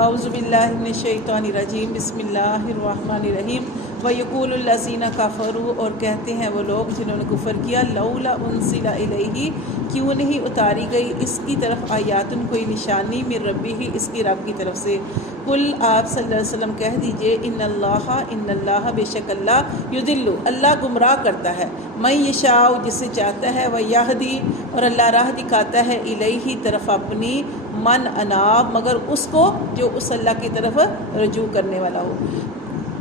اعوذ باللہ من الشیطان الرجیم بسم اللہ الرحمن الرحیم وَيَقُولُ الَّذِينَ كَفَرُوا اور کہتے ہیں وہ لوگ جنہوں نے کفر کیا لولا انزل الیہ کیوں نہیں اتاری گئی اس کی طرف آیاتن کوئی نشانی من ربہ اس کی رب کی طرف سے قل آپ صلی اللہ علیہ وسلم کہہ دیجئے ان اللہ بے شک اللہ یضل اللہ گمراہ کرتا ہے من یشاء جسے چاہتا ہے ویہدی اور اللہ راہ دکھاتا ہے الیہ طرف اپنی من اناب مگر اس کو جو اس اللہ کی طرف رجوع کرنے والا ہو۔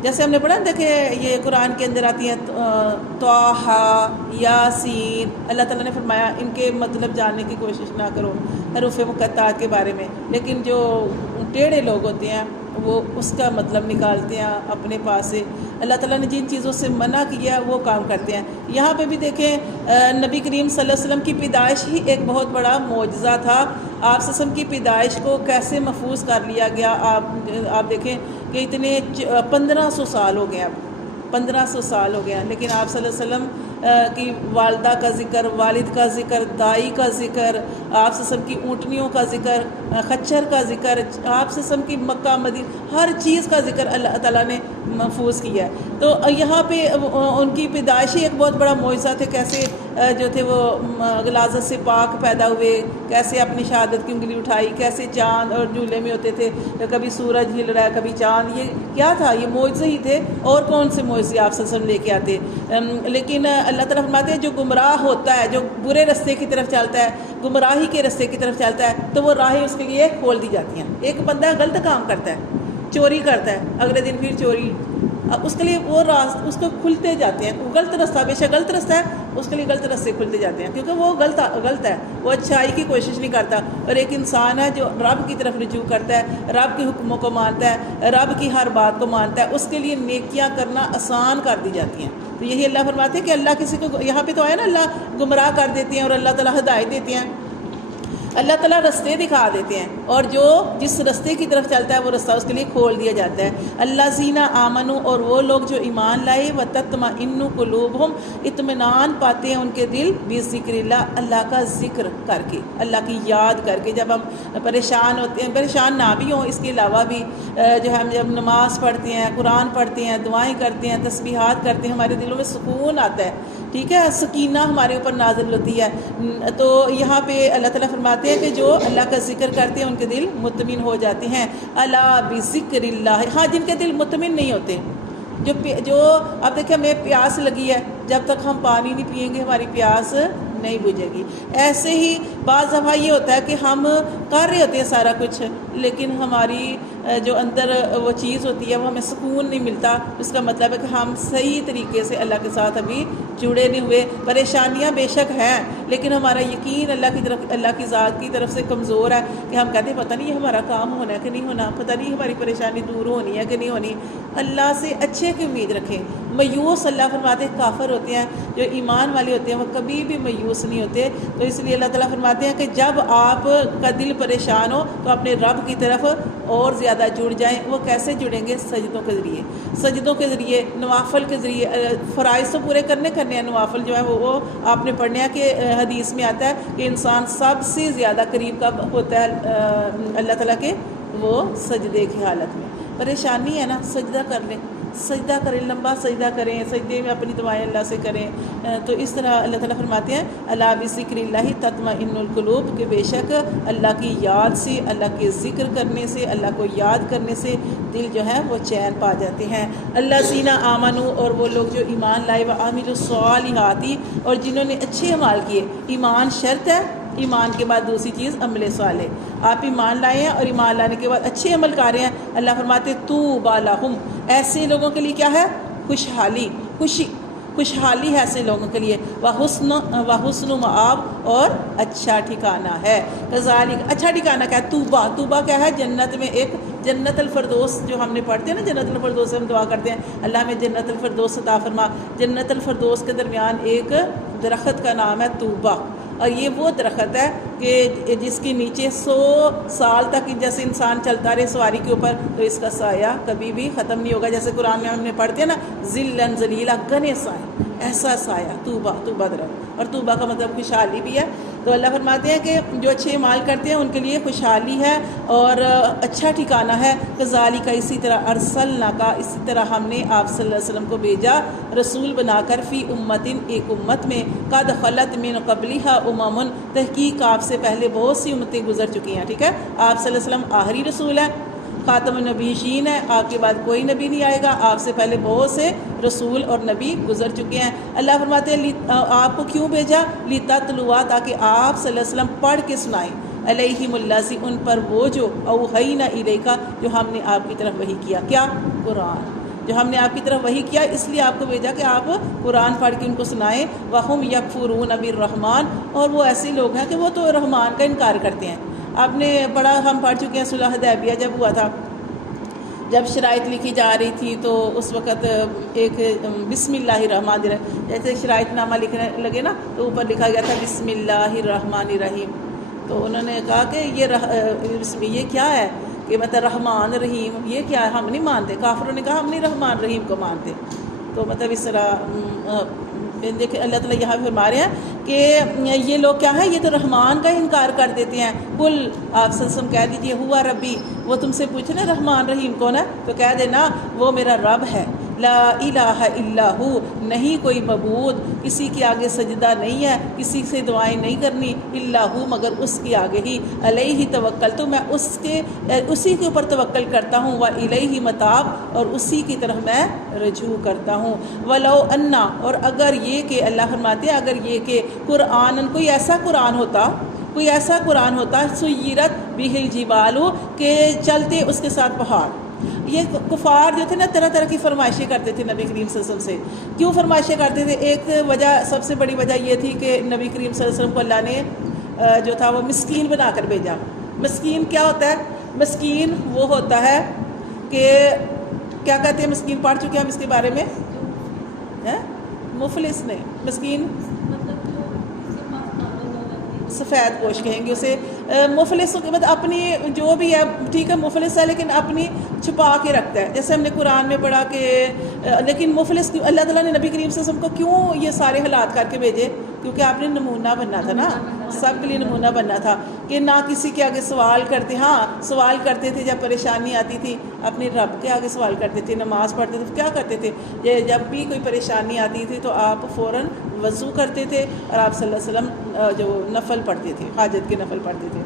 جیسے ہم نے پڑھا دیکھیں یہ قرآن کے اندر آتی ہیں طٰہٰ یاسین، اللہ تعالیٰ نے فرمایا ان کے مطلب جاننے کی کوشش نہ کرو حروف مقطعات کے بارے میں، لیکن جو ٹیڑھے لوگ ہوتے ہیں وہ اس کا مطلب نکالتے ہیں اپنے پاس سے۔ اللہ تعالیٰ نے جن چیزوں سے منع کیا وہ کام کرتے ہیں۔ یہاں پہ بھی دیکھیں نبی کریم صلی اللہ علیہ وسلم کی پیدائش ہی ایک بہت بڑا معجزہ تھا۔ آپ صلی اللہ علیہ وسلم کی پیدائش کو کیسے محفوظ کر لیا گیا، آپ دیکھیں کہ اتنے 1500 سال ہو گئے، اب 1500 سال ہو گیا، لیکن آپ صلی اللہ علیہ وسلم کی والدہ کا ذکر، والد کا ذکر، دائی کا ذکر، آپ صلی اللہ علیہ وسلم کی اونٹنیوں کا ذکر، خچر کا ذکر، آپ صلی اللہ علیہ وسلم کی مکہ مدینہ ہر چیز کا ذکر اللہ تعالیٰ نے محفوظ کیا ہے۔ تو یہاں پہ ان کی پیدائش ہی ایک بہت بڑا معجزہ تھے، کیسے جو تھے وہ غلاظت سے پاک پیدا ہوئے، کیسے اپنی شہادت کی انگلی اٹھائی، کیسے چاند اور جھولے میں ہوتے تھے، کبھی سورج ہل رہا ہے کبھی چاند، یہ کیا تھا؟ یہ معجزے ہی تھے، اور کون سے معجزے آپ صلی اللہ علیہ وسلم لے کے آتے؟ لیکن اللہ تعالیٰ فرماتے ہیں جو گمراہ ہوتا ہے، جو برے رستے کی طرف چلتا ہے، گمراہی کے رستے کی طرف چلتا ہے، تو وہ راہیں اس کے لیے کھول دی جاتی ہیں۔ ایک بندہ غلط کام کرتا ہے، چوری کرتا ہے، اگلے دن پھر چوری، اس کے لیے وہ راست اس کو کھلتے جاتے ہیں، وہ غلط رستہ بے شک غلط رستہ ہے، اس کے لیے غلط رستے کھلتے جاتے ہیں، کیونکہ وہ غلط ہے، وہ اچھائی کی کوشش نہیں کرتا۔ اور ایک انسان ہے جو رب کی طرف رجوع کرتا ہے، رب کے حکموں کو مانتا ہے، رب کی ہر بات کو مانتا ہے، اس کے لیے نیکیاں کرنا آسان کر دی جاتی ہیں۔ تو یہی اللہ فرماتے ہیں کہ اللہ کسی کو، یہاں پہ تو آیا نا اللہ گمراہ کر دیتے ہیں اور اللہ تعالیٰ ہدایت دیتے ہیں، اللہ تعالیٰ رستے دکھا دیتے ہیں، اور جو جس رستے کی طرف چلتا ہے وہ رستہ اس کے لیے کھول دیا جاتا ہے۔ اللہ زینہ آمنو اور وہ لوگ جو ایمان لائے وتطمئن قلوبہم اطمینان پاتے ہیں ان کے دل بذکر اللہ اللہ کا ذکر کر کے، اللہ کی یاد کر کے۔ جب ہم پریشان ہوتے ہیں، پریشان نہ بھی ہوں، اس کے علاوہ بھی جو ہم جب نماز پڑھتے ہیں، قرآن پڑھتے ہیں، دعائیں کرتے ہیں، تسبیحات کرتے ہیں، ہمارے دلوں میں سکون آتا ہے، ٹھیک ہے، سکینہ ہمارے اوپر نازل ہوتی ہے۔ تو یہاں پہ اللہ تعالیٰ فرماتے ہیں کہ جو اللہ کا ذکر کرتے ہیں ان کے دل مطمئن ہو جاتے ہیں۔ الا بذکر اللہ، ہاں جن کے دل مطمئن نہیں ہوتے، جو اب دیکھیں ہمیں پیاس لگی ہے، جب تک ہم پانی نہیں پئیں گے ہماری پیاس نہیں بجھے گی۔ ایسے ہی بعض دفعہ یہ ہوتا ہے کہ ہم کر رہے ہوتے ہیں سارا کچھ، لیکن ہماری جو اندر وہ چیز ہوتی ہے وہ ہمیں سکون نہیں ملتا، اس کا مطلب ہے کہ ہم صحیح طریقے سے اللہ کے ساتھ ابھی جڑے نہیں ہوئے۔ پریشانیاں بے شک ہیں، لیکن ہمارا یقین اللہ کی طرف، اللہ کی ذات کی طرف سے کمزور ہے، کہ ہم کہتے ہیں پتہ نہیں یہ ہمارا کام ہونا ہے کہ نہیں ہونا، پتہ نہیں ہماری پریشانی دور ہونی ہے کہ نہیں ہونی۔ اللہ سے اچھے کی امید رکھیں۔ مایوس اللہ فرماتے ہیں کافر ہوتے ہیں، جو ایمان والے ہوتے ہیں وہ کبھی بھی مایوس نہیں ہوتے۔ تو اس لیے اللہ تعالیٰ فرماتے ہیں کہ جب آپ کا دل پریشان ہو تو اپنے رب کی طرف اور زیادہ جڑ جائیں۔ وہ کیسے جڑیں گے؟ سجدوں کے ذریعے، سجدوں کے ذریعے، نوافل کے ذریعے۔ فرائض تو پورے کرنے ہیں، نوافل جو ہے وہ آپ نے پڑھنے ہیں کہ حدیث میں آتا ہے کہ انسان سب سے زیادہ قریب کب ہوتا ہے اللہ تعالیٰ کے؟ وہ سجدے کی حالت میں۔ پریشانی ہے نا، سجدہ کر لیں، سجدہ کریں، لمبا سجدہ کریں، سجدے میں اپنی دعائیں اللہ سے کریں۔ تو اس طرح اللہ تعالیٰ فرماتے ہیں الا بذکر اللہ تطمئن القلوب، کہ بے شک اللہ کی یاد سے، اللہ کے ذکر کرنے سے، اللہ کو یاد کرنے سے دل جو ہے وہ چین پا جاتے ہیں۔ اللہ زینہ آمنو اور وہ لوگ جو ایمان لائے وعملوا الصالحات اور جنہوں نے اچھے اعمال کیے۔ ایمان شرط ہے، ایمان کے بعد دوسری چیز عمل صالح۔ آپ ایمان لائے ہیں اور ایمان لانے کے بعد اچھے عمل کر رہے ہیں، اللہ فرماتے طوبی لہم، ایسے لوگوں کے لیے کیا ہے؟ خوشحالی، خوشحالی ہے ایسے لوگوں کے لیے، وحسن مآب، اور اچھا ٹھکانہ ہے۔ کذالک، اچھا ٹھکانہ کیا ہے؟ طوبیٰ کیا ہے؟ جنت میں ایک جنت الفردوس جو ہم نے پڑھتے ہیں نا، جنت الفردوس سے ہم دعا کرتے ہیں اللہ میں جنت الفردوس عطا فرما۔ جنت الفردوس کے درمیان ایک درخت کا نام ہے طوبیٰ، اور یہ وہ درخت ہے کہ جس کے نیچے 100 سال تک جیسے انسان چلتا رہے سواری کے اوپر، تو اس کا سایہ کبھی بھی ختم نہیں ہوگا۔ جیسے قرآن میں ہم نے پڑھتے ہیں نا، ذلًا ذلیلا، گھنے سایہ، ایسا سایہ، طوبیٰ درخت، اور طوبیٰ کا مطلب خوشحالی بھی ہے۔ تو اللہ فرماتے ہیں کہ جو اچھے اعمال کرتے ہیں ان کے لیے خوشحالی ہے اور اچھا ٹھکانہ ہے. کذالک اسی طرح ارسلناکا اسی طرح ہم نے آپ صلی اللہ علیہ وسلم کو بھیجا رسول بنا کر فی امتن ایک امت میں قد خلت من قبلہا امم تحقیق آپ سے پہلے بہت سی امتیں گزر چکی ہیں. ٹھیک ہے, آپ صلی اللہ علیہ وسلم آخری رسول ہیں, خاتم النبیین ہے, آپ کے بعد کوئی نبی نہیں آئے گا, آپ سے پہلے بہت سے رسول اور نبی گزر چکے ہیں. اللہ فرماتے ہیں آپ کو کیوں بھیجا, لتتلوا تاکہ آپ صلی اللہ علیہ وسلم پڑھ کے سنائیں, علیہم الذی ان پر وہ جو اوحینا الیک جو ہم نے آپ کی طرف وحی کیا. کیا؟ قرآن. جو ہم نے آپ کی طرف وحی کیا اس لیے آپ کو بھیجا کہ آپ قرآن پڑھ کے ان کو سنائیں. وہم یکفرون بالرحمن اور وہ ایسے لوگ ہیں کہ وہ تو رحمان کا انکار کرتے ہیں. آپ نے پڑھا, ہم پڑھ چکے ہیں صلح حدیبیہ جب ہوا تھا, جب شرائط لکھی جا رہی تھی تو اس وقت ایک بسم اللہ الرحمن الرحیم جیسے شرائط نامہ لکھنے لگے نا تو اوپر لکھا گیا تھا بسم اللہ الرحمن الرحیم. تو انہوں نے کہا کہ یہ کیا ہے کہ مطلب رحمان رحیم یہ کیا ہے, ہم نہیں مانتے. کافروں نے کہا ہم نہیں رحمان رحیم کو مانتے. تو مطلب اس طرح دیکھیں اللہ تعالیٰ یہاں فرما رہے ہیں کہ یہ لوگ کیا ہیں, یہ تو رحمان کا انکار کر دیتے ہیں. کل آپ صلی اللہ علیہ وسلم کہہ دیجیے ہوا ربی, وہ تم سے پوچھے نا رحمان رحیم کون ہے تو کہہ دینا وہ میرا رب ہے. لا الہ الا ہو نہیں کوئی معبود, کسی کے آگے سجدہ نہیں ہے, کسی سے دعائیں نہیں کرنی, الا ہو مگر اس کے آگے ہی, علیہ توکل تو میں اسی کے اوپر توکل کرتا ہوں, و الیہ متاب اور اسی کی طرف میں رجوع کرتا ہوں. ولو انا اور اگر یہ کہ اللہ فرماتے ہیں اگر یہ کہ قرآن کوئی ایسا قرآن ہوتا سیرت بہ الجبال کہ چلتے اس کے ساتھ پہاڑ. یہ کفار جو تھے نا طرح طرح کی فرمائشیں کرتے تھے نبی کریم صلی اللہ علیہ وسلم سے. کیوں فرمائشیں کرتے تھے؟ ایک وجہ سب سے بڑی وجہ یہ تھی کہ نبی کریم صلی اللہ علیہ وسلم کو اللہ نے جو تھا وہ مسکین بنا کر بھیجا. مسکین کیا ہوتا ہے؟ مسکین وہ ہوتا ہے کہ کیا کہتے ہیں مسکین, پڑھ چکے ہم اس کے بارے میں. مفلس نہیں, مسکین سفید پوش کہیں گے اسے. مفلس مطلب اپنی جو بھی ہے ٹھیک ہے مفلس ہے لیکن اپنی چھپا کے رکھتا ہے. جیسے ہم نے قرآن میں پڑھا کہ لیکن مفلس اللہ تعالیٰ نے نبی کریم صلی اللہ علیہ وسلم کو کیوں یہ سارے حالات کر کے بھیجے؟ کیونکہ آپ نے نمونہ بننا تھا نا, سب کے لیے نمونہ بننا تھا کہ نہ کسی کے آگے سوال کرتے. ہاں سوال کرتے تھے جب پریشانی آتی تھی, اپنے رب کے آگے سوال کرتے تھے. نماز پڑھتے تھے کیا کرتے تھے, جب بھی کوئی پریشانی آتی تھی تو آپ فوراً وضو کرتے تھے اور آپ صلی اللہ علیہ وسلم جو نفل پڑھتے تھے, حاجت کے نفل پڑھتے تھے.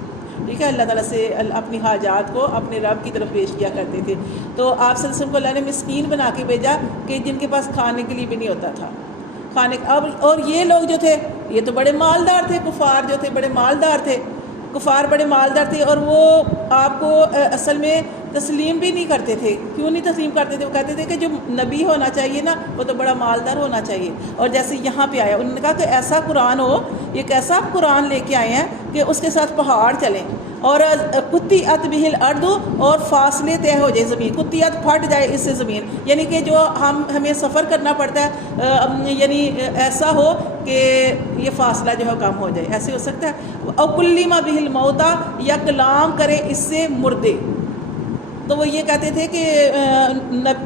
ٹھیک ہے, اللہ تعالیٰ سے اپنی حاجات کو اپنے رب کی طرف پیش کیا کرتے تھے. تو آپ صلی اللہ علیہ وسلم کو اللہ نے مسکین بنا کے بھیجا کہ جن کے پاس کھانے کے لیے بھی نہیں ہوتا تھا. اور یہ لوگ جو تھے یہ تو بڑے مالدار تھے, کفار جو تھے بڑے مالدار تھے, اور وہ آپ کو اصل میں تسلیم بھی نہیں کرتے تھے. کیوں نہیں تسلیم کرتے تھے؟ وہ کہتے تھے کہ جو نبی ہونا چاہیے نا وہ تو بڑا مالدار ہونا چاہیے. اور جیسے یہاں پہ آیا انہوں نے کہا کہ ایسا قرآن ہو, ایک ایسا قرآن لے کے آئے ہیں کہ اس کے ساتھ پہاڑ چلیں اور قطعت بہ الارض اور فاصلے طے ہو جائے زمین, قطعت پھٹ جائے اس سے زمین, یعنی کہ جو ہمیں سفر کرنا پڑتا ہے یعنی ایسا ہو کہ یہ فاصلہ جو ہے کم ہو جائے. ایسے ہو سکتا ہے. او کلم بہ الموتى یا کلام کرے اس سے مردے. تو وہ یہ کہتے تھے کہ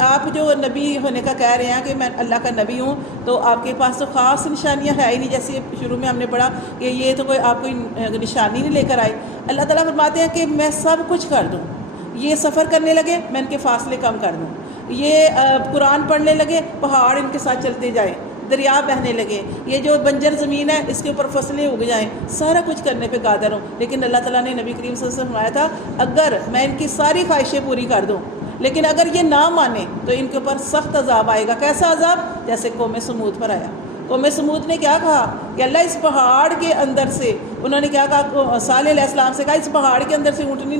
آپ جو نبی ہونے کا کہہ رہے ہیں کہ میں اللہ کا نبی ہوں تو آپ کے پاس تو خاص نشانیاں ہے ہی نہیں. جیسے شروع میں ہم نے پڑھا کہ یہ تو آپ کوئی نشانی نہیں لے کر آئے. اللہ تعالیٰ فرماتے ہیں کہ میں سب کچھ کر دوں. یہ سفر کرنے لگے میں ان کے فاصلے کم کر دوں, یہ قرآن پڑھنے لگے پہاڑ ان کے ساتھ چلتے جائیں, دریا بہنے لگے, یہ جو بنجر زمین ہے اس کے اوپر فصلیں اگ جائیں, سارا کچھ کرنے پہ قادر ہوں. لیکن اللہ تعالیٰ نے نبی کریم صلی اللہ علیہ وسلم فرمایا تھا اگر میں ان کی ساری خواہشیں پوری کر دوں لیکن اگر یہ نہ مانے تو ان کے اوپر سخت عذاب آئے گا. کیسا عذاب؟ جیسے قوم سمود پر آیا. قوم سمود نے کیا کہا کہ اللہ اس پہاڑ کے اندر سے, انہوں نے کیا کہا صالح علیہ السلام سے کہا اس پہاڑ کے اندر سے اونٹنی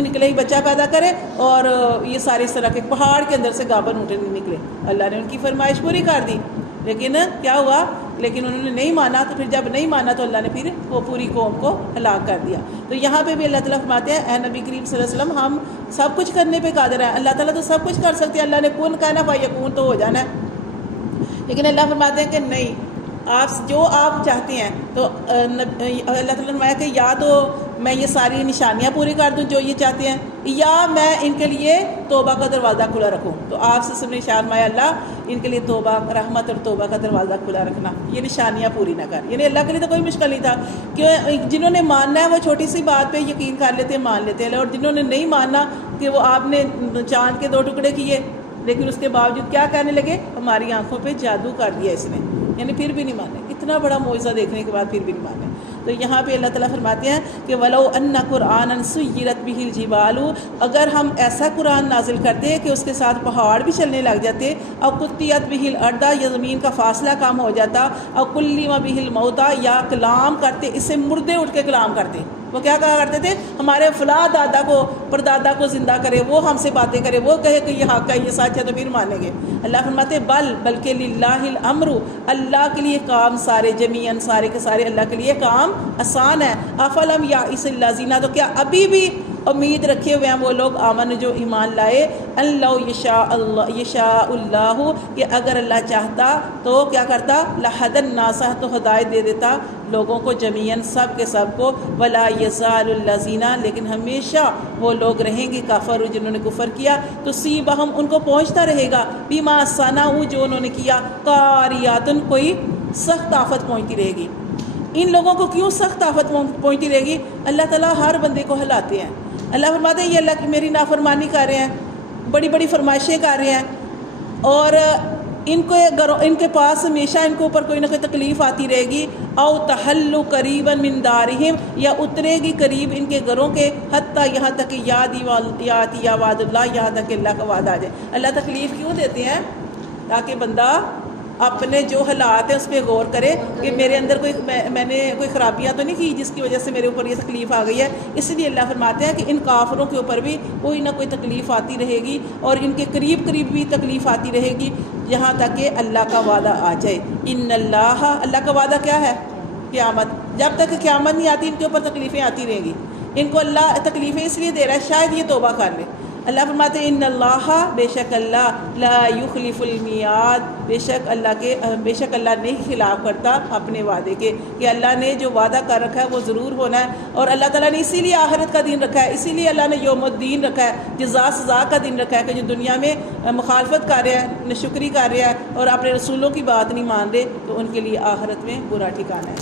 نکلے ہی بچہ پیدا کرے, اور یہ سارے اس طرح کے پہاڑ کے اندر سے گابن اونٹنی نکلے. اللہ نے ان کی فرمائش پوری کر دی لیکن کیا ہوا, لیکن انہوں نے نہیں مانا. تو پھر جب نہیں مانا تو اللہ نے پھر وہ پوری قوم کو ہلاک کر دیا. تو یہاں پہ بھی اللہ تعالیٰ فرماتے ہیں اے نبی کریم صلی اللہ علیہ وسلم ہم سب کچھ کرنے پہ قادر ہیں. اللہ تعالیٰ تو سب کچھ کر سکتے ہیں, اللہ نے کن کہنا فیکون تو ہو جانا ہے. لیکن اللہ فرماتے ہیں کہ نہیں, آپ جو آپ چاہتے ہیں. تو اللہ تعالیٰ نے فرمایا کہ یا تو میں یہ ساری نشانیاں پوری کر دوں جو یہ چاہتے ہیں، یا میں ان کے لیے توبہ کا دروازہ کھلا رکھوں؟ تو آپ سے سب نے ارشاد فرمایا اللہ ان کے لیے توبہ، رحمت اور توبہ کا دروازہ کھلا رکھنا، یہ نشانیاں پوری نہ کر۔ یعنی اللہ کے لیے تو کوئی مشکل نہیں تھا، کہ جنہوں نے ماننا ہے وہ چھوٹی سی بات پہ یقین کر لیتے ہیں، مان لیتے ہیں، اور جنہوں نے نہیں ماننا کہ وہ آپ نے چاند کے 2 ٹکڑے کیے لیکن اس کے باوجود کیا کہنے لگے؟ ہماری آنکھوں پہ جادو کر دیا اس نے، یعنی پھر بھی نہیں مانے، اتنا بڑا معجزہ دیکھنے کے بعد پھر بھی نہیں مانے۔ تو یہاں پہ اللہ تعالیٰ فرماتے ہیں کہ وَلَوْ أَنَّ قُرْآنًا سُيِّرَتْ بِهِ الْجِبَالُ، اگر ہم ایسا قرآن نازل کرتے کہ اس کے ساتھ پہاڑ بھی چلنے لگ جاتے، اور قُطِّعَتْ بِهِ الْأَرْضُ، یا زمین کا فاصلہ کم ہو جاتا، اور كُلِّمَ بِهِ الْمَوْتَى، یا کلام کرتے اس سے مردے اٹھ کے کلام کرتے۔ وہ کیا کہا کرتے تھے؟ ہمارے فلاں دادا کو پردادا کو زندہ کرے، وہ ہم سے باتیں کرے، وہ کہے کہ یہ حق ہے یہ سچ ہے تو پھر مانیں گے۔ اللہ فرماتے بلکہ للہ الامر، اللہ کے لیے کام سارے جمیعاً، سارے کے سارے اللہ کے لیے کام آسان ہے۔ افلم یائس الذین، تو کیا ابھی بھی امید رکھے ہوئے ہیں وہ لوگ آمن جو ایمان لائے، اللہ یشاء اللہ، کہ اگر اللہ چاہتا تو کیا کرتا؟ لہدی الناس، تو ہدایت دے دیتا لوگوں کو جمیعاً، سب کے سب کو۔ ولا یزال الذین، لیکن ہمیشہ وہ لوگ رہیں گے کافر جنہوں نے کفر کیا، تصیبہم، ان کو پہنچتا رہے گا، بما صنعوا، جو انہوں نے کیا، قاریات، کوئی سخت آفت پہنچتی رہے گی۔ ان لوگوں کو کیوں سخت آفت پہنچتی رہے گی؟ اللہ تعالیٰ ہر بندے کو ہلاتے ہیں۔ اللہ فرماتے ہیں یہ اللہ کی میری نافرمانی کر رہے ہیں، بڑی بڑی فرمائشیں کر رہے ہیں، اور ان کے پاس ہمیشہ ان کے اوپر کوئی نہ کوئی تکلیف آتی رہے گی۔ او تحلوا قریبا من دارہم، یا اترے گی قریب ان کے گھروں کے، حتیٰ یہاں تک کہ یاتی یا وعد اللہ، یہاں تک کہ اللہ کا وعدہ آ جائے۔ اللہ تکلیف کیوں دیتے ہیں؟ تاکہ بندہ اپنے جو حالات ہیں اس پہ غور کرے کہ میرے اندر میں نے کوئی خرابیاں تو نہیں کی جس کی وجہ سے میرے اوپر یہ تکلیف آ گئی ہے۔ اس لیے اللہ فرماتے ہیں کہ ان کافروں کے اوپر بھی کوئی نہ کوئی تکلیف آتی رہے گی، اور ان کے قریب بھی تکلیف آتی رہے گی، یہاں تک کہ اللہ کا وعدہ آ جائے۔ ان اللہ کا وعدہ کیا ہے؟ قیامت۔ جب تک قیامت نہیں آتی ان کے اوپر تکلیفیں آتی رہیں گی۔ ان کو اللہ تکلیفیں اس لیے دے رہا ہے شاید یہ توبہ کر لے۔ اللہ فرماتے ہیں ان اللہ، بے شک اللہ، لا یخلف المیعاد، بے شک اللہ نہیں خلاف کرتا اپنے وعدے کے، کہ اللہ نے جو وعدہ کر رکھا ہے وہ ضرور ہونا ہے۔ اور اللہ تعالیٰ نے اسی لیے آخرت کا دن رکھا ہے، اسی لیے اللہ نے یوم الدین رکھا ہے، جزا سزا کا دن رکھا ہے، کہ جو دنیا میں مخالفت کر رہا ہے، ناشکری کر رہا ہے اور اپنے رسولوں کی بات نہیں مان رہے، تو ان کے لیے آخرت میں برا ٹھکانہ ہے۔